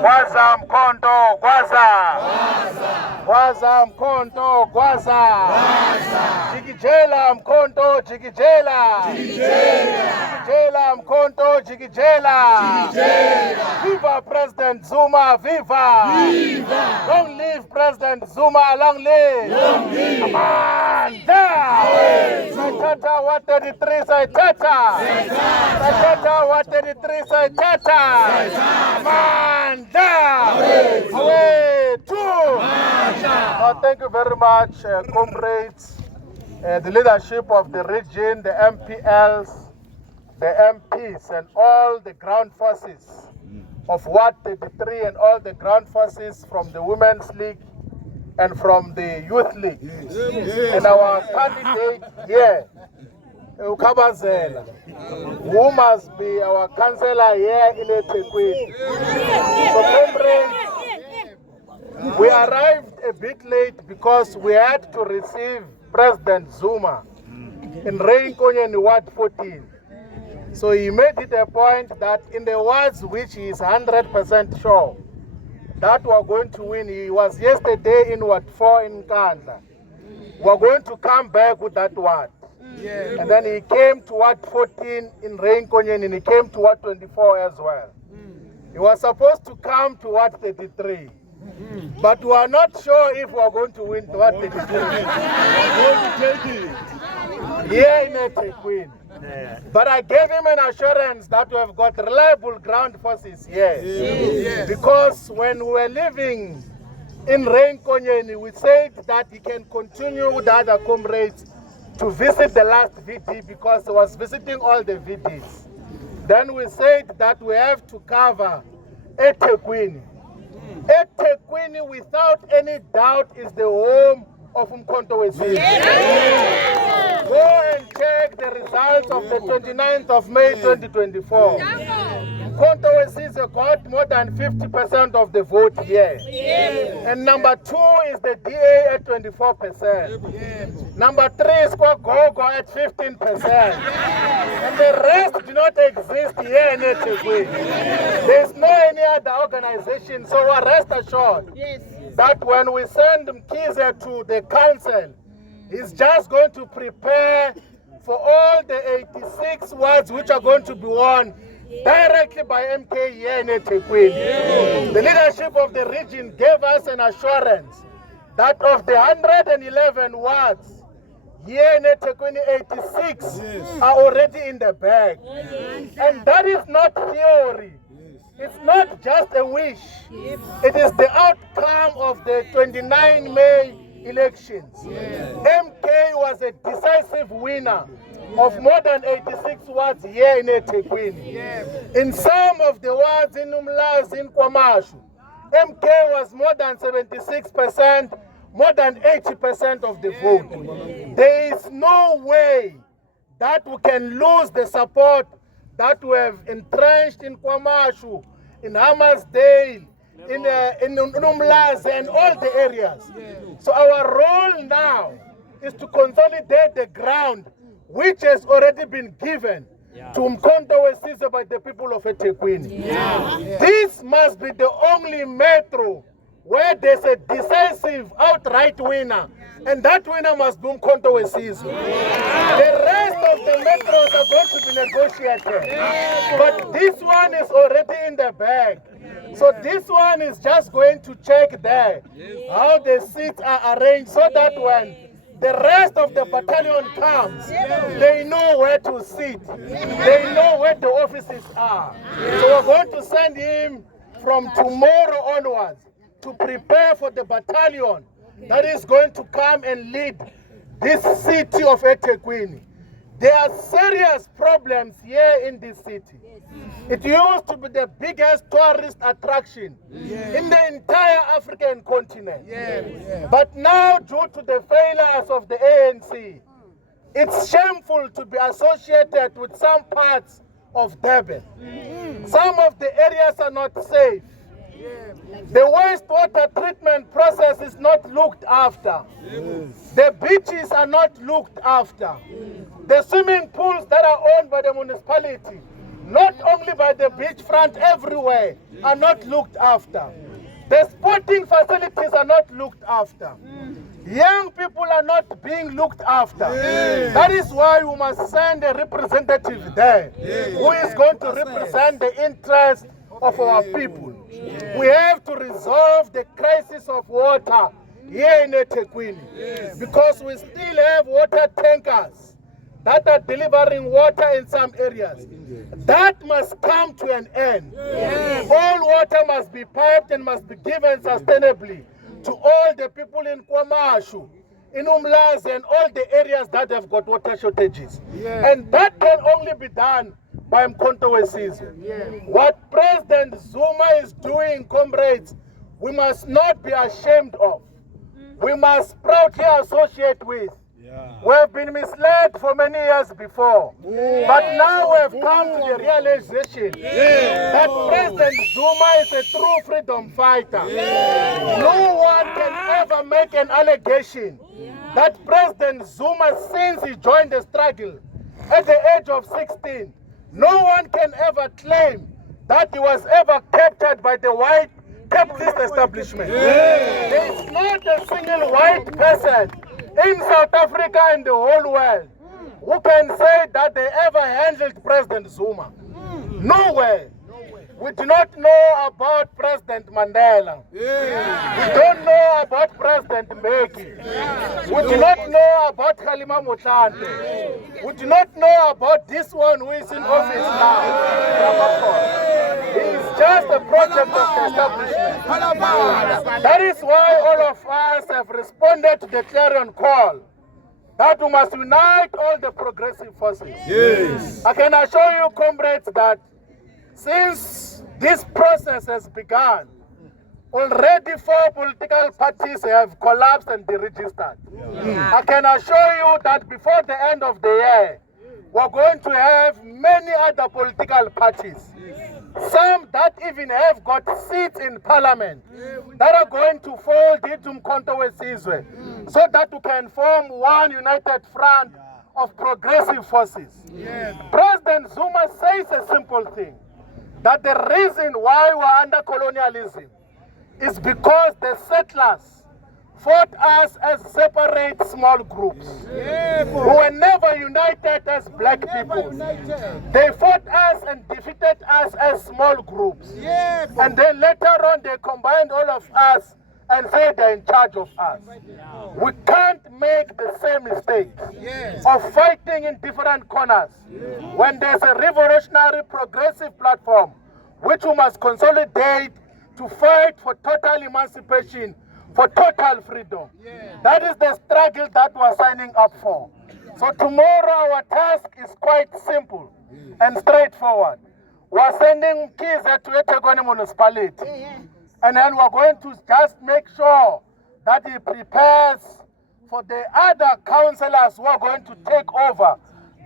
Gwaza mkondo, gwaza. Gwaza mkondo, gwaza. Jikijela mkondo, jikijela. Jikijela mkondo, jikijela. Viva President Zuma, viva. Long live President Zuma, long live. Amanda. Saitata 133, Saitata. Saitata 133, Saitata. Amanda. Away to. Thank you very much, comrades, the leadership of the region, the MPLs, the MPs, and all the ground forces of Ward 33 and all the ground forces from the Women's League and from the Youth League. And our candidate here, Ukabazela, who must be our councillor here in eThekwini. So, comrades, we arrived a bit late because we had to receive President Zuma in Reinkonyen Ward 14. So he made it a point that in the wards which he is 100% sure that we are going to win, he was yesterday in Ward 4 in Kandla. We are going to come back with that ward. And then he came to Ward 14 in Reinkonyen and he came to Ward 24 as well. He was supposed to come to Ward 33. But we are not sure if we are going to win Ward 33. Here in eThekwini. But I gave him an assurance that we have got reliable ground forces here. Because when we were living in Reinkonyen, we said that he can continue with the other comrades to visit the last VD because he was visiting all the VDs. Then we said that we have to cover eThekwini. eThekwini, without any doubt, is the home of Umkhonto weSizwe. Go and check the results of the 29th of May 2024. Umkhonto weSizwe got more than 50% of the vote here. And number 2 is the DA at 24%. Number 3 is Gogo at 15%. And the rest do not exist here in eThekwini. There is no any other organization, so rest assured that when we send Mkhize to the council, he's just going to prepare for all the 86 wards which are going to be won directly by MK here in eThekwini. The leadership of the region gave us an assurance that of the 111 wards here in eThekwini, 86 are already in the bag. And that is not theory. It's not just a wish. It is the outcome of the 29 May elections. MK was a decisive winner of more than 86 wards here in eThekwini. In some of the wards in Umlazi, in Kwamashu, MK was more than 76%, more than 80% of the vote. There is no way that we can lose the support that we have entrenched in Kwamashu, in Hammersdale, in Umlazi and all the areas. So our role now is to consolidate the ground which has already been given to Umkhonto weSizwe by the people of eThekwini. This must be the only metro where there's a decisive outright winner, and that winner must be Umkhonto weSizwe. The rest of the metros are going to be negotiated, but this one is already in the bag. So this one is just going to check there how the seats are arranged so that when the rest of the battalion comes, they know where to sit. They know where the offices are. So we're going to send him from tomorrow onwards to prepare for the battalion that is going to come and lead this city of eThekwini. There are serious problems here in this city. It used to be the biggest tourist attraction in the entire African continent. But now, due to the failures of the ANC, it's shameful to be associated with some parts of Durban. Some of the areas are not safe. The wastewater treatment process is not looked after. The beaches are not looked after. The swimming pools that are owned by the municipality, not only by the beachfront, everywhere, are not looked after. The sporting facilities are not looked after. Young people are not being looked after. That is why we must send a representative there who is going to represent the interest of our people. We have to resolve the crisis of water here in eThekwini because we still have water tankers that are delivering water in some areas. That must come to an end. All water must be piped and must be given sustainably to all the people in Kwamashu, in Umlazi, and all the areas that have got water shortages. And that can only be done by Mkhonto. What President Zuma is doing, comrades, we must not be ashamed of. We must proudly associate with. We have been misled for many years before, but now we have come to the realization that President Zuma is a true freedom fighter. No one can ever make an allegation that President Zuma, since he joined the struggle at the age of 16, no one can ever claim that he was ever captured by the white capitalist establishment. There is not a single white person in South Africa and the whole world who can say that they ever handled President Zuma. Nowhere. We do not know about President Mandela. We don't know about President Mbeki. We do not know about Kgalema Motlanthe. We do not know about this one who is in office now. He is just a project of the establishment. That is why all of us have responded to the clarion call that we must unite all the progressive forces. I can assure you, comrades, that since this process has begun, already 4 political parties have collapsed and deregistered. I can assure you that before the end of the year, we're going to have many other political parties, some that even have got seats in parliament, that are going to fold into Mkhonto, so that we can form one united front of progressive forces. President Zuma says a simple thing, that the reason why we're under colonialism is because the settlers fought us as separate small groups who were never united as black people. They fought us and defeated us as small groups. And then later on they combined all of us and said they're in charge of us. We can't make the same mistake of fighting in different corners when there's a revolutionary progressive platform which we must consolidate to fight for total emancipation, for total freedom. That is the struggle that we're signing up for. So tomorrow our task is quite simple and straightforward. We're sending keys to eThekwini Municipality. And then we're going to just make sure that he prepares for the other councillors who are going to take over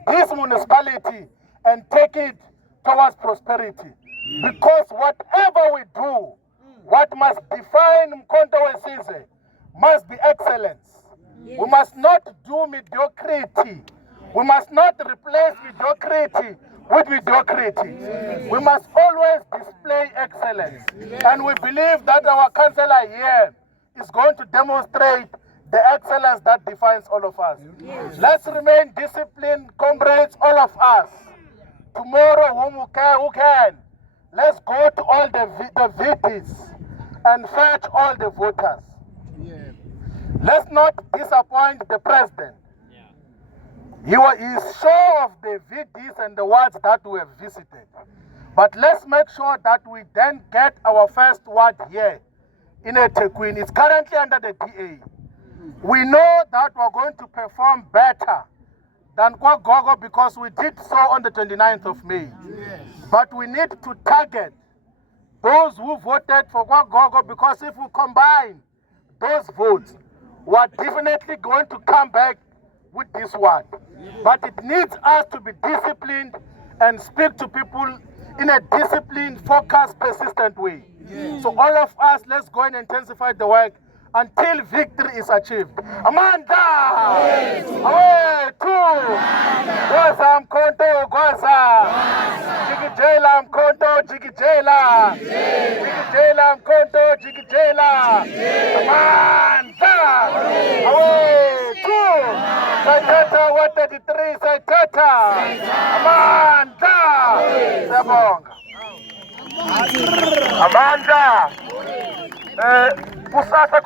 this municipality and take it towards prosperity. Because whatever we do, what must define Mkhonto must be excellence. We must not do mediocrity. We must not replace mediocrity with mediocrity. We must always display excellence. And we believe that our councillor here is going to demonstrate the excellence that defines all of us. Let's remain disciplined, comrades, all of us. Tomorrow, who can, let's go to all the VDs and fetch all the voters. Let's not disappoint the president. He is sure of the VDs and the wards that we have visited. But let's make sure that we then get our first ward here in eThekwini. It's currently under the DA. We know that we're going to perform better than KwaGogo because we did so on the 29th of May. But we need to target those who voted for KwaGogo, because if we combine those votes, we're definitely going to come back with this one. But it needs us to be disciplined and speak to people in a disciplined, focused, persistent way. So all of us, let's go and intensify the work. until victory is achieved. Amanda! Awethu! Gwaza mkhonto, gwaza! Jikijela mkhonto, jikijela! Jikijela mkhonto, jikijela! Amanda! Awethu! Sayithatha 133, sayithatha! Amanda! Siyabonga. Amanda! Kusasa